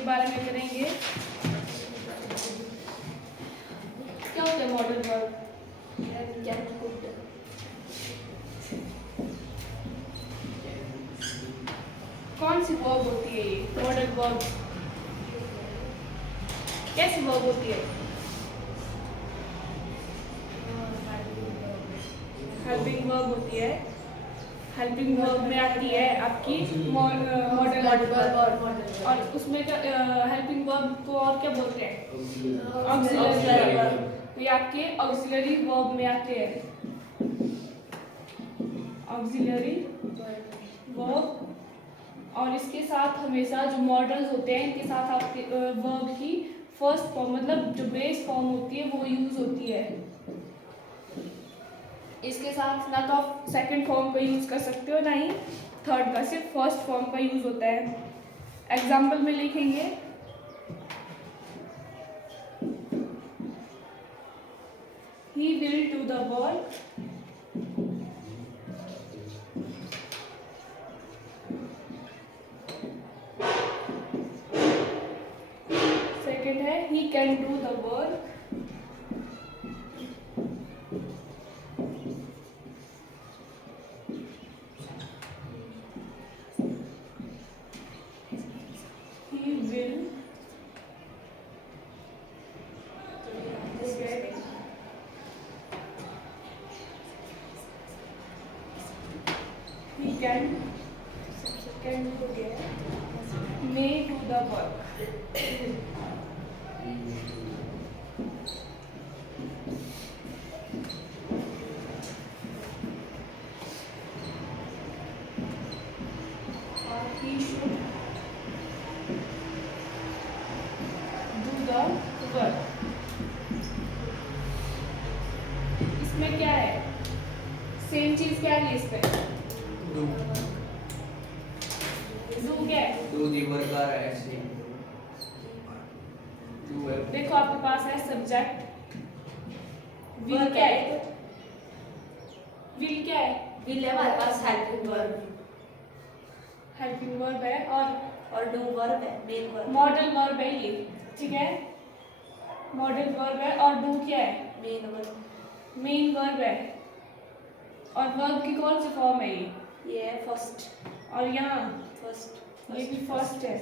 के बारे में करेंगे। क्या होता है मॉडल वर्ब? कौन सी वर्ब होती है ये मॉडल वर्ब? कैसी वर्ब होती है? हेल्पिंग वर्ब होती है। हेल्पिंग वर्ब में आती है आपकी मॉडल वर्ब, और उसमें हेल्पिंग वर्ब को और क्या बोलते हैं? Auxiliary verb. तो ये आपके ऑक्सिलरी वर्ब में आते हैं, ऑक्सिलरी वर्ब। और इसके साथ हमेशा जो मॉडल्स होते हैं इनके साथ आपके वर्ब की फर्स्ट फॉर्म मतलब जो बेस फॉर्म होती है वो यूज होती है। इसके साथ ना तो आप सेकंड फॉर्म का यूज कर सकते हो ना ही थर्ड का, सिर्फ फर्स्ट फॉर्म का यूज होता है। एग्जाम्पल में लिखेंगे he will do the work, second है he can do the work, he will he can do get, may do the work। और he should do the work। इसमें क्या है? सेम चीज क्या है इसमें? डू क्या है? डू दी वर्क आ रहा है ऐसे। डू है। देखो आपके पास है सब्जेक्ट, विल क्या है? विल क्या है? विल है हमारे पास हेल्पिंग वर्ब, हेल्पिंग वर्ब है। और डू वर्ब है, मेन वर्ब, मॉडल वर्ब है ये, ठीक है? मॉडल वर्ब है। और डू क्या है? मेन वर्ब, मेन वर्ब है। और वर्ब की कौन सी फॉर्म है ये है फर्स्ट, और यहाँ फर्स्ट, ये भी फर्स्ट है।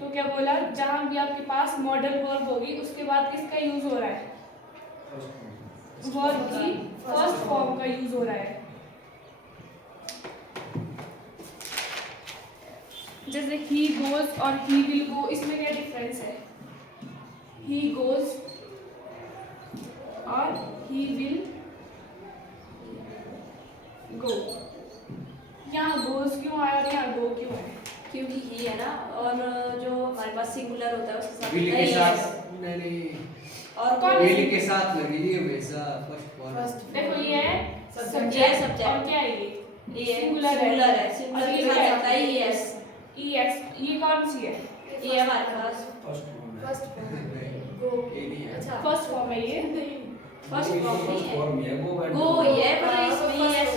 तो क्या बोला, जहाँ भी आपके पास मॉडल वर्ब होगी उसके बाद किसका यूज हो रहा है? वर्ब की फर्स्ट फॉर्म का यूज हो रहा है। जैसे ही गोज और ही विल गो, इसमें क्या डिफरेंस है? ही गोज और ही विल गो। यहाँ गोज क्यों आया और यहाँ गो क्यों है? क्योंकि ही है ना, और जो हमारे पास सिंगुलर होता है उसके साथ विल के नहीं है। साथ नहीं, और कौन विल के साथ लगी है हमेशा फर्स्ट फॉर्म। देखो ये है ये सब्जेक्ट, subject। और क्या है ये सिंगुलर सिंगुलर है, और सिंगुलर ये के क्या साथ है? आता है ईएस, ES, ये कौन सी है? ये हमारे पास फर्स्ट फर्स्ट फॉर्म है ये। फर्स्ट फॉर्म नहीं है, फॉर्म है वो गो ये पर इसमें ईएस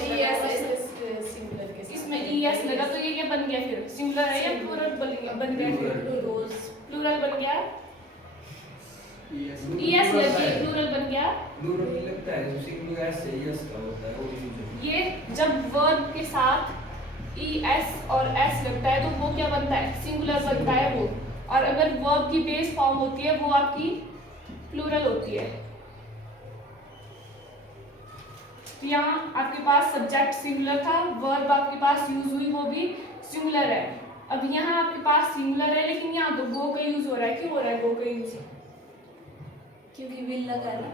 इसमें ES लगा तो ये क्या बन गया फिर? सिंगुलर है या प्लूरल बन गया? रोज प्लूरल बन गया। ES लग गया, प्लूरल बन गया। प्लूरल लगता है सिंगुलर ऐसे यस का होता है वो यूज। ये जब वर्ब के साथ ES और S लगता है तो वो क्या बनता है? सिंगुलर बनता है वो। और अगर वर्ब की बेस फॉर्म होती है वो आपकी प्लूरल होती है। तो यहाँ आपके पास सब्जेक्ट सिंगुलर था, वर्ब आपके पास यूज हुई वो भी सिंगुलर है। अब यहाँ आपके पास सिंगुलर है लेकिन यहाँ तो गो का यूज हो रहा है। क्यों हो रहा है गो का यूज? क्योंकि विल लगा है ना,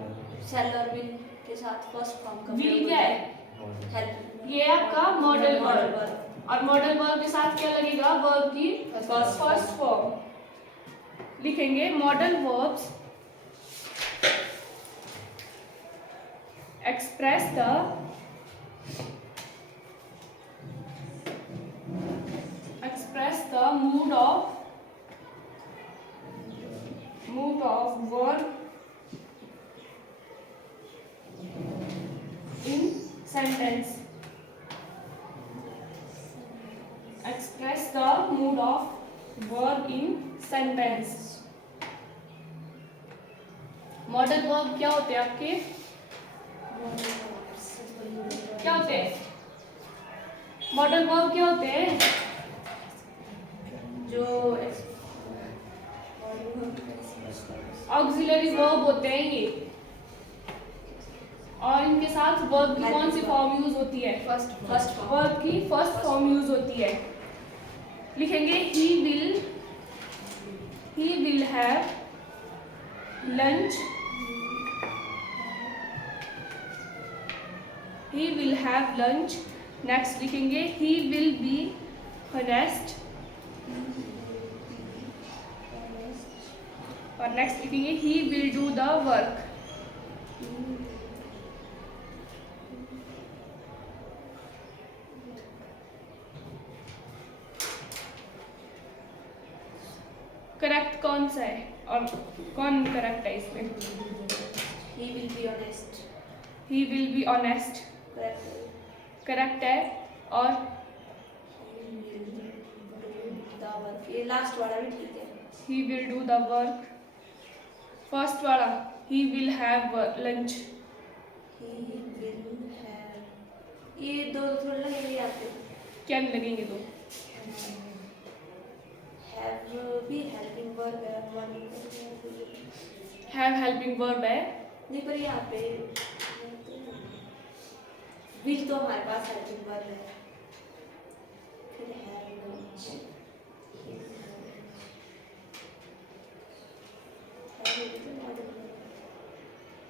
शेल और विल के साथ फर्स्ट फॉर्म का विल क्या है? हेल्प, ये आपका मॉडल वर्ब, और मॉडल वर्ब के साथ क्या लगेगा? वर्ब की फर्स्ट फॉर्म। लिखेंगे modal verbs express the mood of verb in sentence. Express the mood of verb in sentence. Modal verb क्या होते हैं आपके? क्या होते हैं मॉडल वर्ब? क्या होते हैं? जो ऑक्सिलरी वर्ब होते हैं ये, और इनके साथ वर्ब की कौन सी फॉर्म यूज होती है? फर्स्ट वर्ब की फर्स्ट फॉर्म यूज होती है। लिखेंगे he will have lunch, he will have lunch। Next लिखेंगे he will be honest, और नेक्स्ट लिखेंगे he will do the work। Correct कौन सा है और कौन करेक्ट है इसमें? he will be honest, he will be honest correct है, और ये लास्ट वाला भी ठीक है। he will do the work। First वाला he will have lunch। he will have, ये दो थोड़ा लगेंगे आपको। क्या नहीं लगेंगे दो? have भी हेल्पिंग वर्ब है, have हेल्पिंग वर्ब है। नहीं पर यहाँ पे विल तो हमारे पास हेल्पिंग वर्ब है, फिर have lunch,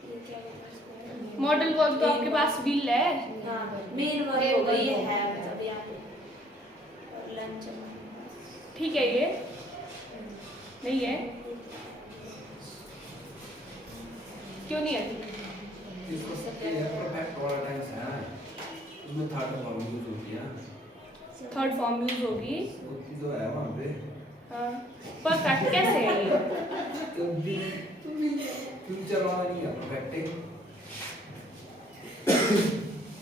ये क्या है? मॉडल वर्ब तो आपके पास will है। हाँ मेन वर्ब हो गई है have, तब यहाँ पे और लंच ठीक है, ये नहीं है, क्यों नहीं है? इसको परफेक्ट वाला टेंस है, उसमें थर्ड फॉर्म यूज होती है। थर्ड फॉर्म यूज होगी। होती तो है वहाँ पे। हाँ, परफेक्ट कैसे है ये? कभी फ्यूचर वाला नहीं है परफेक्ट।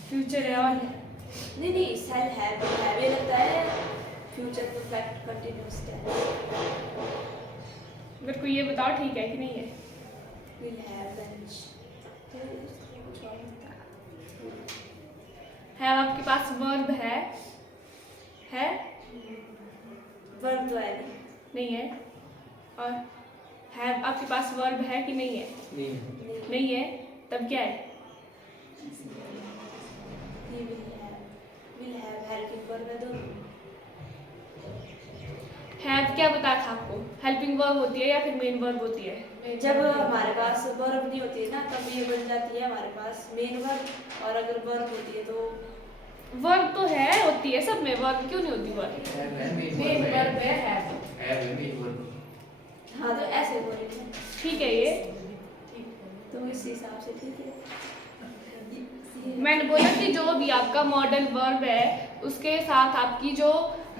फ्यूचर है, और नहीं नहीं सेल है ये लगता है फ्यूचर परफेक्ट कंटिन्यूअस टेंस। मेरे को ये बताओ ठीक है कि नहीं है? विल हैव लंच, है आपके पास वर्ब है वर्ब तो है नहीं, नहीं है, और है आपके पास वर्ब है कि नहीं है? नहीं नहीं है, तब क्या है? he will have helping verb है दोनों। हैव क्या बताया था आपको? हेल्पिंग वर्ब होती है या फिर मेन वर्ब होती है? जब हमारे पास वर्ब नहीं होती है ना तब ये बन जाती है हमारे पास मेन वर्ब, और अगर वर्ब होती है तो वर्ब तो है, होती है सब में, वर्ब क्यों नहीं होती वर्ब? मेन वर्ब है हैव। हाँ तो ऐसे बोल रही हूँ, ठीक है, ये तो इस हिसाब से ठीक है। मैंने बोला कि जो भी आपका मॉडल वर्ब है उसके साथ आपकी जो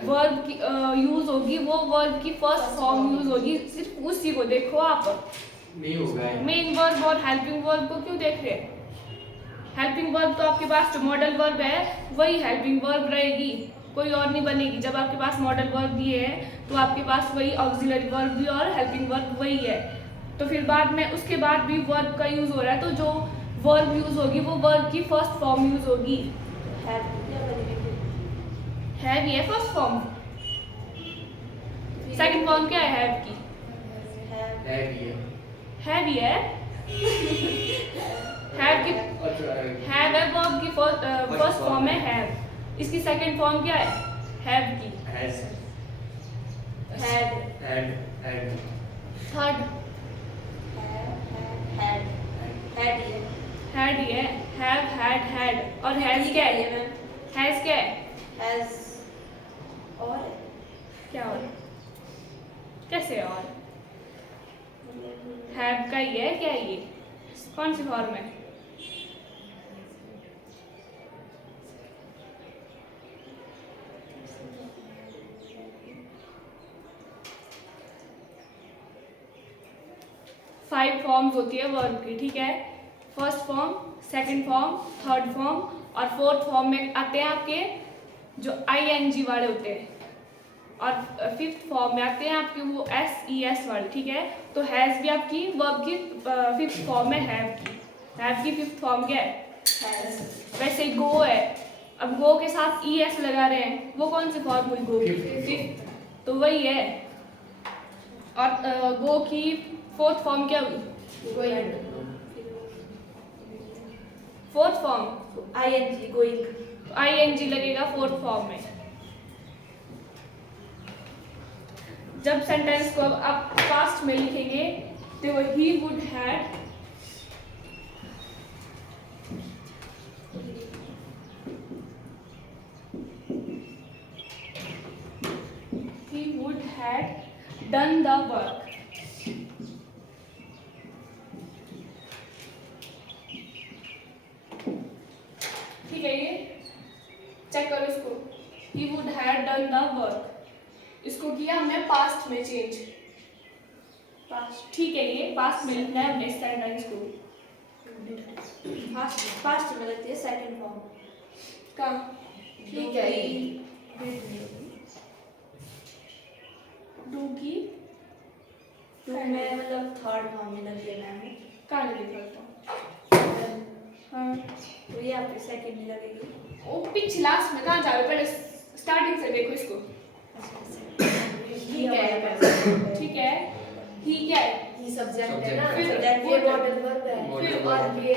वर्ब की यूज होगी वो वर्ब की फर्स्ट फॉर्म यूज होगी, सिर्फ उसी को देखो आप। नहीं होगा। मेन वर्ब और हेल्पिंग वर्ब को क्यों देख रहे हैं? हेल्पिंग वर्ब तो आपके पास जो मॉडल वर्ब है वही हेल्पिंग वर्ब रहेगी, कोई और नहीं बनेगी। जब आपके पास मॉडल वर्ब दिए है तो आपके पास वही ऑक्सिलरी वर्ब भी और हेल्पिंग वर्ब वही है, तो फिर बाद में उसके बाद भी वर्ब का यूज हो रहा है, तो जो वर्ब यूज होगी वो वर्ब की फर्स्ट फॉर्म यूज होगी। है भी है फर्स्ट फॉर्म, सेकंड फॉर्म क्या है हैव की? है भी है, हैव की हैव है वर्ब की फर्स्ट फॉर्म है हैव, इसकी सेकंड फॉर्म क्या है? हैव की थर्ड हैड ही है, हैव हैड हैड, और हैज क्या है? हैज क्या है? और क्या और कैसे और? हैव का ही है, क्या है ये? कौन सी फॉर्म है? फाइव फॉर्म्स होती है वर्ब की, ठीक है? First form, second form, third form और फोर्थ फॉर्म में आते हैं आपके जो ING वाले होते हैं। और फिफ्थ फॉर्म में आते हैं आपके वो SES वर्ड, ठीक है। तो हैज़ भी आपकी वर्ब की फिफ्थ फॉर्म में हैव की फिफ्थ फॉर्म क्या है? वैसे गो है, अब गो के साथ ES लगा रहे हैं, वो कौन सी फॉर्म हुई गो की? फिफ्थ, तो वही है। और गो की फोर्थ फॉर्म क्या हुई? Fourth form ING going. ING लगेगा फोर्थ फॉर्म में। जब सेंटेंस को अब आप पास्ट में लिखेंगे तो he would had done the work. ठीक है, ये चेक करो इसको, he would had done the work, इसको किया हमने पास्ट में चेंज, पास्ट, ठीक है, ये पास्ट में लिखना है हमने इस सेंटेंस को। फास्ट में लगती है सेकंड फॉर्म का, ठीक है। डू की टू में मतलब थर्ड फॉर्म में लग गया मैम, कहाँ लगी था? हाँ, तो ये आपकी सेकंड में लगेगी। वो पिछ लास्ट में कहाँ जा रहे हो? पहले स्टार्टिंग से देखो इसको। ठीक है, ठीक है, ही क्या है? ये सब्जेक्ट है ना, फिर सब्जेक्ट ये मॉडल वर्ब है, फिर और ये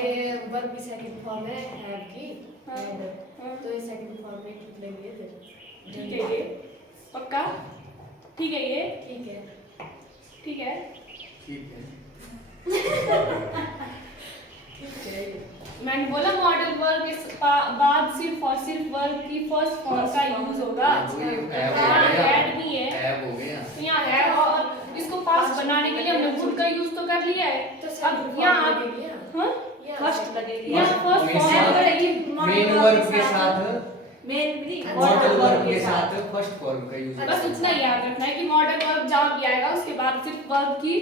वर्ब की सेकंड फॉर्म है हैव की, हाँ, had, हाँ। तो ये सेकंड फॉर्म में लिख लेंगे फिर। ठीक है, ये पक्का? ठीक है, ये ठीक है, ठीक है। ठीक है। ठीक है। मैंने बोला मॉडल वर्ब के बाद सिर्फ और सिर्फ वर्ब की फर्स्ट फॉर्म का यूज होगा। हाँ, ऐड नहीं है, ऐप हो गया। तो यहाँ है, और इसको पास्ट बनाने के लिए हमने वुड का यूज तो कर लिया है। तो अब सेकंड यहाँ फॉर्म लगेगी ना, हाँ, फर्स्ट लगेगी। यहाँ फर्स्ट फॉर्म मेन वर्ब के साथ मेन भी मॉडल वर्ब के साथ फर्स्ट फॉर्म का यूज बस इतना ही याद रखना है कि मॉडल वर्ब जहाँ भी आएगा उसके बाद सिर्फ वर्ब की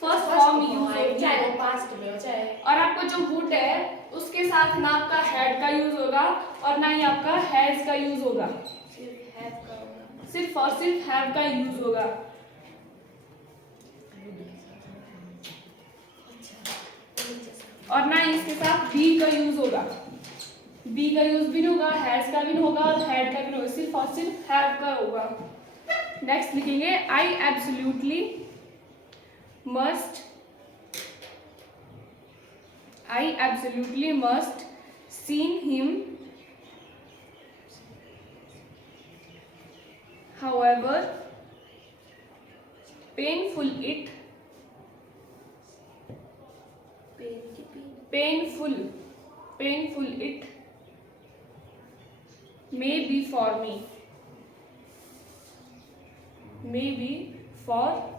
फर्स्ट फॉर्म यूज होगी, चाहे वो पास्ट में हो चाहे। और आपको जो वुड है उसके साथ ना आपका हैड का यूज होगा और ना ही आपका हैज का यूज होगा, सिर्फ हैव का होगा। सिर्फ और सिर्फ हैव का यूज होगा। और ना ही इसके साथ बी का यूज होगा, बी का यूज भी नहीं होगा, हैज का भी नहीं होगा और हैड का भी नहीं होगा, सिर्फ और सिर्फ हैव का होगा। नेक्स्ट लिखेंगे I absolutely must seen him however painful it may be for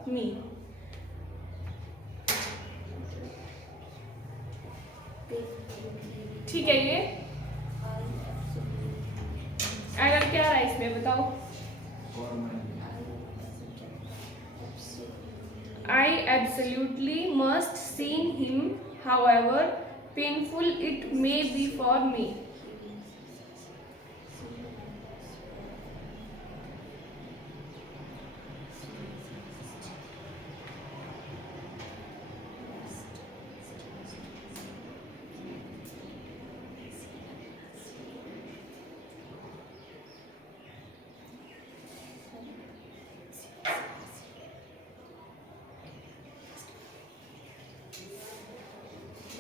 me, ठीक है। ये अगर क्या रहा है इसमें बताओ? I absolutely must see him, however painful it may be for me.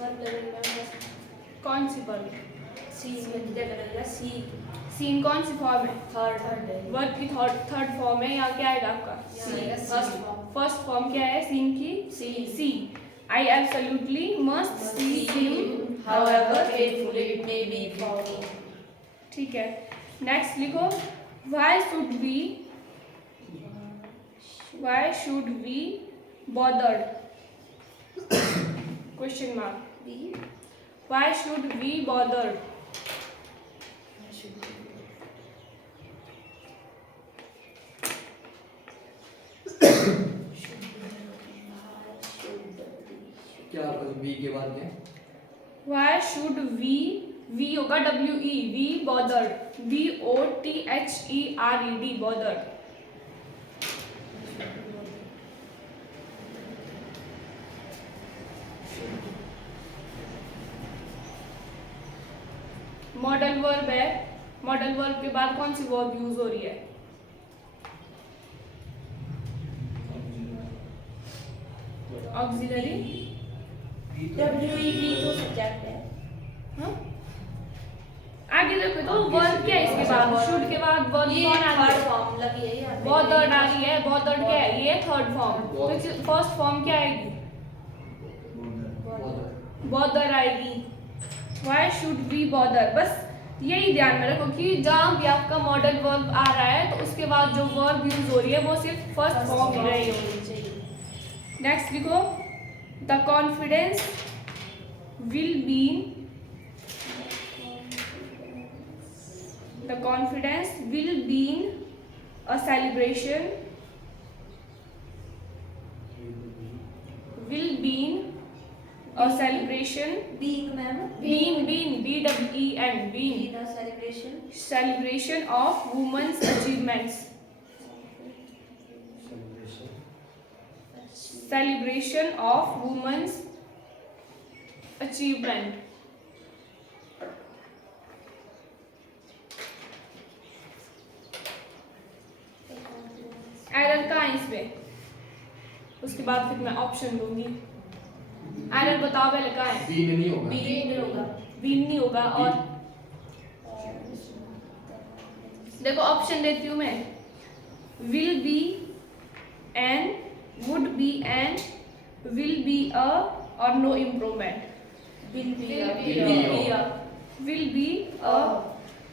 Verb लगेगा बस कौन सी वर्ब? सी में जगह लगेगा सी। सीन कौन सी फॉर्म है? थर्ड है। वर्ब की थर्ड फॉर्म है, यहाँ क्या आएगा आपका? First form. फर्स्ट फॉर्म क्या है सीन की? सी। I absolutely must see him, however painful it may be for me। ठीक है। नेक्स्ट लिखो why should we bothered? Question mark. Why should we bothered? क्या बी के बाद क्या? Why should we होगा WE, we bothered, BOTHERED, bothered, modal verb है, modal verb के बाद कौन सी वर्ब यूज हो रही है? ऑक्सिलरी। WEB तो सब्जेक्ट है। हाँ? आगे देखो तो वर्ब क्या है इसके बाद? शुड के बाद वर्ब ये कौन आ रही थर्ड है? फॉर्म लगी है यहाँ पे। बॉदर्ड आ रही है। बॉदर्ड क्या है? ये थर्ड फॉर्म। तो फर्स्ट फॉर्म क्या आएगी? बॉदर आएगी। Why should we bother? बस यही ध्यान में रखो कि जहाँ भी आपका मॉडल वर्ब आ रहा है तो उसके बाद जो वर्ब यूज हो रही है वो सिर्फ फर्स्ट फॉर्म ही रहेगी। नेक्स्ट लिखो, the confidence will B, the confidence will be a celebration, will be a celebration, Being ma'am. being BWEN, being Being a celebration। celebration of women's achievements, celebration of women's achievement. Error कहाँ है इसमें? उसके बाद फिर मैं option दूंगी। Error बताओ पहले कहाँ है? बी में नहीं होगा। बी नहीं होगा। बीन नहीं होगा। और देखो ऑप्शन देती हूँ मैं, will be an, would be an, will be a और no improvement. Will be a। Will be a। Will be a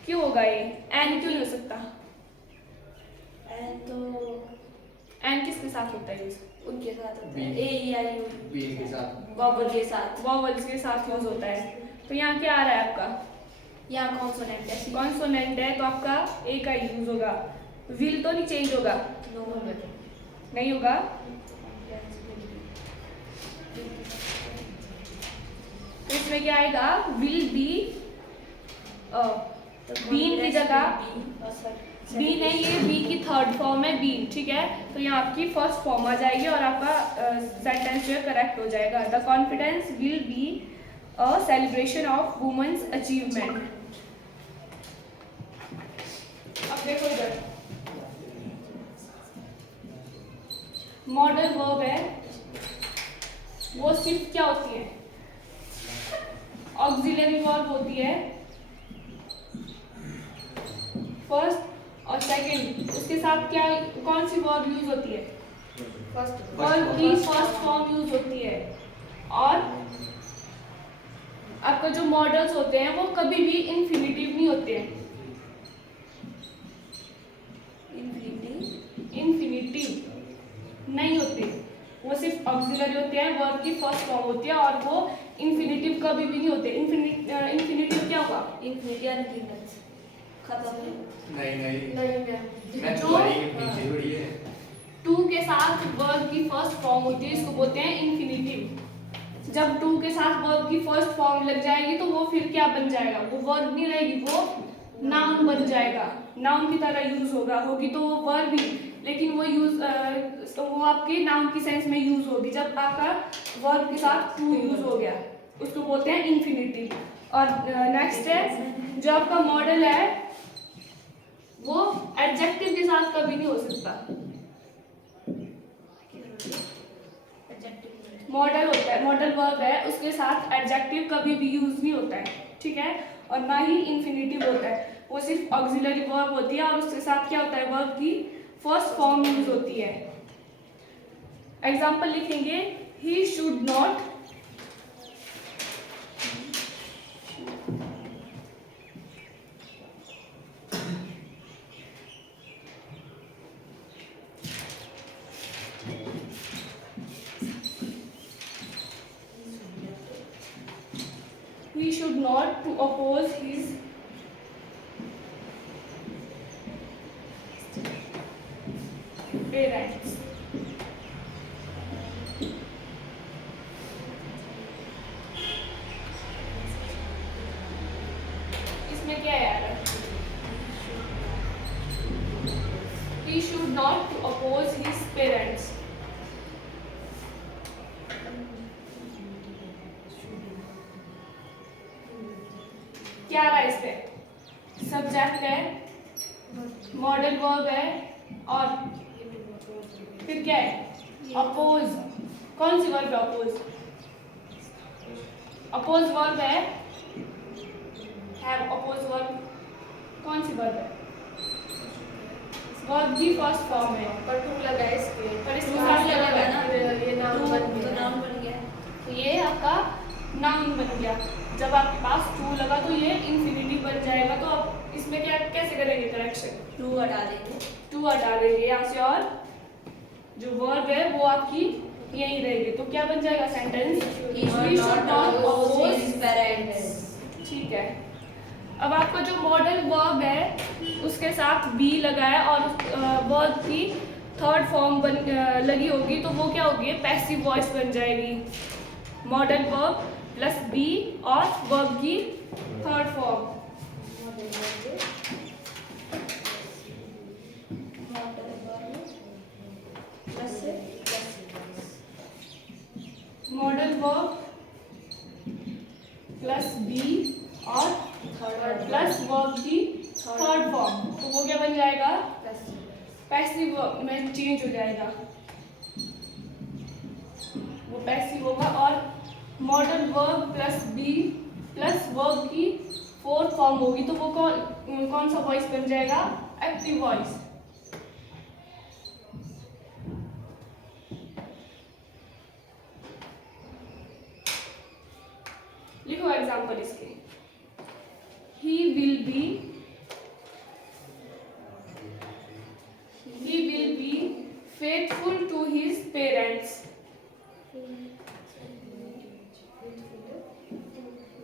क्यों होगा ये? एन क्यों नहीं हो सकता? And तो एन किसके साथ होता है यूज? उनके साथ होता Be। है। AEIU बी के साथ। बबल के साथ। वॉवल्स के साथ यूज होता है। तो यहाँ क्या आ रहा है आपका? यहाँ कॉन्सोनेंट है। कॉन्सोनेंट है तो आपका ए का यूज होगा। विल तो नहीं चेंज होगा? नो। नहीं होगा। तो इसमें क्या आएगा? विल बी, बीन की जगह बीन है, ये बी की थर्ड फॉर्म है बीन, ठीक है। तो यहाँ आपकी फर्स्ट फॉर्म आ जाएगी और आपका सेंटेंस जो है करेक्ट हो जाएगा। The confidence will be a celebration of women's achievement. अब देखो इधर, मॉडल वर्ब है वो सिर्फ क्या होती है? ऑक्सिलरी वर्ब होती है फर्स्ट और सेकंड। उसके साथ क्या, कौन सी वर्ब यूज होती है? वर्ब की फर्स्ट फॉर्म यूज होती है। और आपका जो मॉडल्स होते हैं वो कभी भी इंफिनिटिव नहीं होते हैं। इंफिनिटिव नहीं होते, वो सिर्फ ऑक्सिलरी होते हैं, वर्ब की फर्स्ट फॉर्म होती है और वो इंफिनिटिव कभी भी नहीं होते। इंफिनिटिव क्या होगा? इन्फिनिटी अनगिनत। खत्म। नहीं मैं जो तुम्हारी पीछे थोड़ी है। टू के साथ वर्ब की फर्स्ट फॉर्म होती है, इसको बोलते हैं इंफिनिटिव। जब टू के साथ वर्ब की फर्स्ट फॉर्म लग जाएगी तो वो फिर क्या बन जाएगा? वो वर्ब नहीं रहेगी, वो नाउन बन जाएगा। नाउन की तरह यूज होगी तो वो वर्ब ही, लेकिन वो वो आपके नाउन की सेंस में यूज होगी। जब आपका वर्ब के साथ टू यूज हो गया उसको बोलते हैं इंफिनिटिव। और नेक्स्ट है जो आपका मॉडल है वो एडजेक्टिव के साथ कभी नहीं हो सकता। मॉडल होता है, मॉडल वर्ब है, उसके साथ एडजेक्टिव कभी भी यूज नहीं होता है, ठीक है। और ना ही इंफिनिटिव होता है, वो सिर्फ ऑक्सिलरी वर्ब होती है और उसके साथ क्या होता है? वर्ब की फर्स्ट फॉर्म यूज होती है। एग्जाम्पल लिखेंगे, he should not to oppose his parents. इसमें क्या है यार? He should not to oppose his parents. क्या आ रहा है इस पे? सब्जेक्ट है, मॉडल वर्ब है और फिर क्या है? अपोज। कौन सी वर्ब है अपोज? अपोज वर्ब है हैव। अपोज वर्ब कौन सी वर्ब है? वर्ब की फर्स्ट फॉर्म है। पर टू लगा है इसके। पर इसके टू साथ लगा लगा ना, ये नाम टू बन तो गया। नाम बन गया। तो ये आपका नाउन बन गया। जब आपके पास टू लगा तो ये इंफिनिटिव बन जाएगा। तो अब इसमें क्या कैसे करेंगे करेक्शन? टू हटा देंगे। टू हटा देंगे यहाँ से और जो वर्ब है वो आपकी यहीं रहेगी। तो क्या बन जाएगा sentence? He should not oppose his parents. ठीक है। अब आपका जो मॉडल वर्ब है उसके साथ बी लगा है और वर्ब की थर्ड फॉर्म लगी होगी तो वो क्या होगी? पैसिव वॉइस बन जाएगी। मॉडल वर्ब प्लस बी और वर्ब की third form. Modal verb plus be और प्लस वर्ब की थर्ड फॉर्म तो वो क्या बन जाएगा? पैसिव वर्ब में चेंज हो जाएगा। वो पैसिव होगा। और modal verb plus be plus verb की फोर्थ फॉर्म होगी तो वो कौन सा वॉइस बन जाएगा? Active voice. लिखो एग्जांपल इसके। He will be faithful to his parents.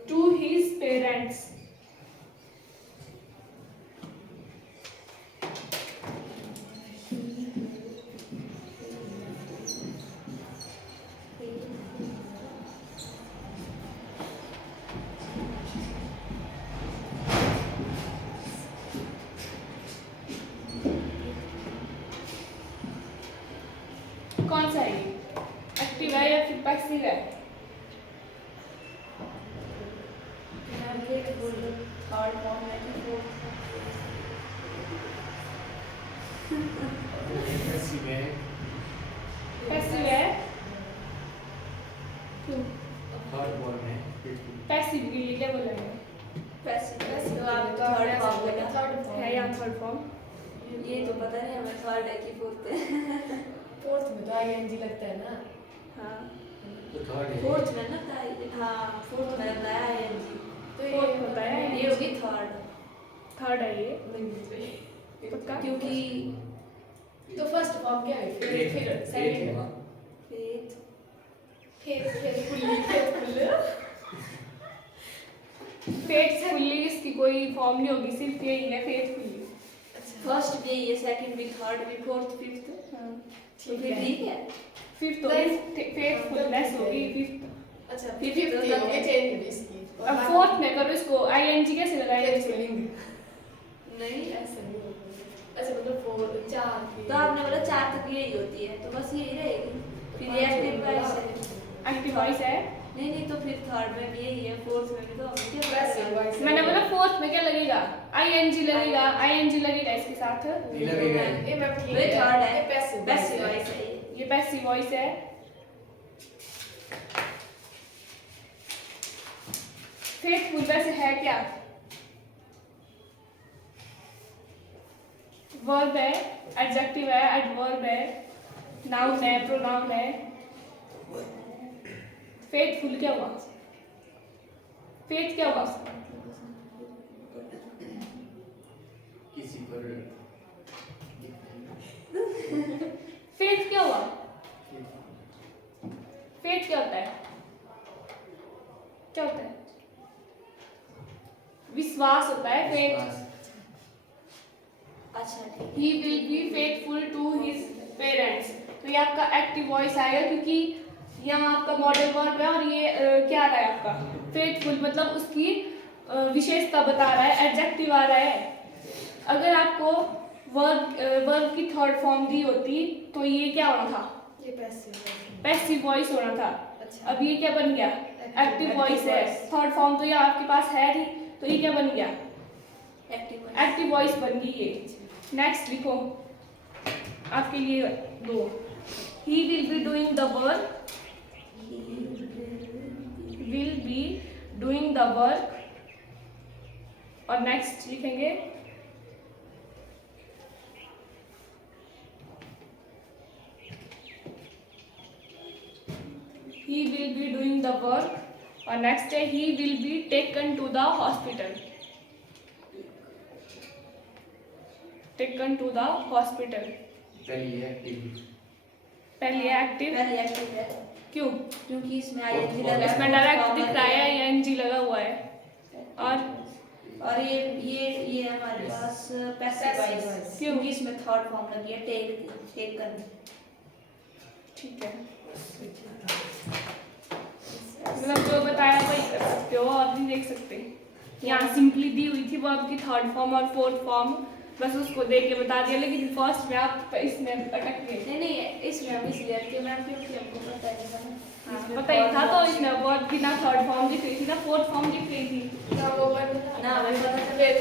To his parents. कौन सा है ये? एक्टिव है या फिर पैसिव है? थर्ड फॉर्म है कि फोर्थ? पैसिव है। पैसिव है। थर्ड फॉर्म है। पैसिव के लिए क्या बोलेंगे? पैसिव तो आप थर्ड फॉर्म लगा। है या थर्ड फॉर्म? ये तो पता नहीं हमें थर्ड है कि फोर्थ है। फोर्थ में तो आईएनजी लगता है ना। हाँ तो थर्ड है। फोर्थ में ना हाँ फोर्थ में लगता है आईएनजी। तो Fourth होता है। ये होगी थर्ड। थर्ड है ये नहीं पक्का? क्योंकि तो फर्स्ट फॉर्म क्या है? फिर सेकंड फेथ फेथफुली इसकी कोई फॉर्म नहीं होगी, सिर्फ यही है फेथफुली। फर्स्ट भी ये सेकंड भी थर्ड भी फोर्थ फिफ्थ तो फिर ठीक है। फिफ्थ तो फेथफुलनेस होगी फिफ्थ। अच्छा फिफ्थ 50 तो हो गया चेंज कर इसकी। अब फोर्थ में करो इसको आईएनजी कैसे लगाएंगे? नहीं ऐसा नहीं होगा। अच्छा मतलब 4 4 की। तो आपने बोला चार तक यही होती है तो बस यही रहेगी। फिर ये एक्टिव वॉइस है। एक्टिव वॉइस है। नहीं नहीं तो फिर थर्ड में भी यही है फोर्थ में भी तो हमें क्या पता पैसिव चलेगा? वॉइस। मैंने बोला फोर्थ में क्या लगेगा? आईएनजी लगेगा। आईएनजी लगेगा इसके साथ। नहीं लगेगा। ये मैं ठीक वही थर्ड है। पैसिव पैसिव वॉइस है ये। ये पैसिव वॉइस है। फेथफुल वैसे है क्या? वर्ब है, एडजेक्टिव है, एडवर्ब है, नाउन है, प्रोनाउन है। फेथफुल क्या हुआ? फेथ क्या हुआ? किसी पर फेथ क्या हुआ? फेथ क्या होता है? क्या होता है? विश्वास होता है फेथ। अच्छा ठीक He will be faithful to his parents। तो ये आपका एक्टिव वॉइस आएगा क्योंकि यहाँ आपका मॉडल वर्ब है और ये क्या आ रहा है आपका? फेथफुल मतलब उसकी विशेषता बता रहा है, एडजेक्टिव आ रहा है। अगर आपको वर्ब की थर्ड फॉर्म दी होती तो ये क्या होना था? ये पैसिव पैसिव वॉइस होना था। अच्छा अब ये क्या बन गया? एक्टिव वॉइस है। थर्ड फॉर्म तो ये आपके पास है नहीं तो ये क्या बन गया? एक्टिव एक्टिव वॉइस बन गई ये। नेक्स्ट लिखो आपके लिए 2। He will be doing the work, will be doing the work. और नेक्स्ट लिखेंगे he will be doing the work। और नेक्स्ट है he will be taken to the hospital, taken to the hospital। पहली है active, पहली है active, पहले active है क्यों? क्योंकि इसमें और आईएनजी लगा है, इसमें डायरेक्ट दिख रहा है या एनजी लगा हुआ है। और ये हमारे पास पैसिव वॉइस, क्योंकि इसमें थर्ड फॉर्म लगी है टेक करनी। ठीक है, मतलब जो बताया वही कर सकते हो और नहीं देख सकते। यहाँ सिंपली दी हुई थी वो आपकी थर्ड फॉर्म और फोर्थ फॉर्म, बस उसको देख के बता दिया, लेकिन फर्स्ट में आप इसमें अटक गए। नहीं इसमें हम इसलिए अटके मैम क्योंकि हमको पता है ना, पता ही था तो इसमें वर्ब की ना थर्ड फॉर्म दिख रही थी ना फोर्थ फॉर्म दिख रही थी। ना वो बन ना हमें पता फिर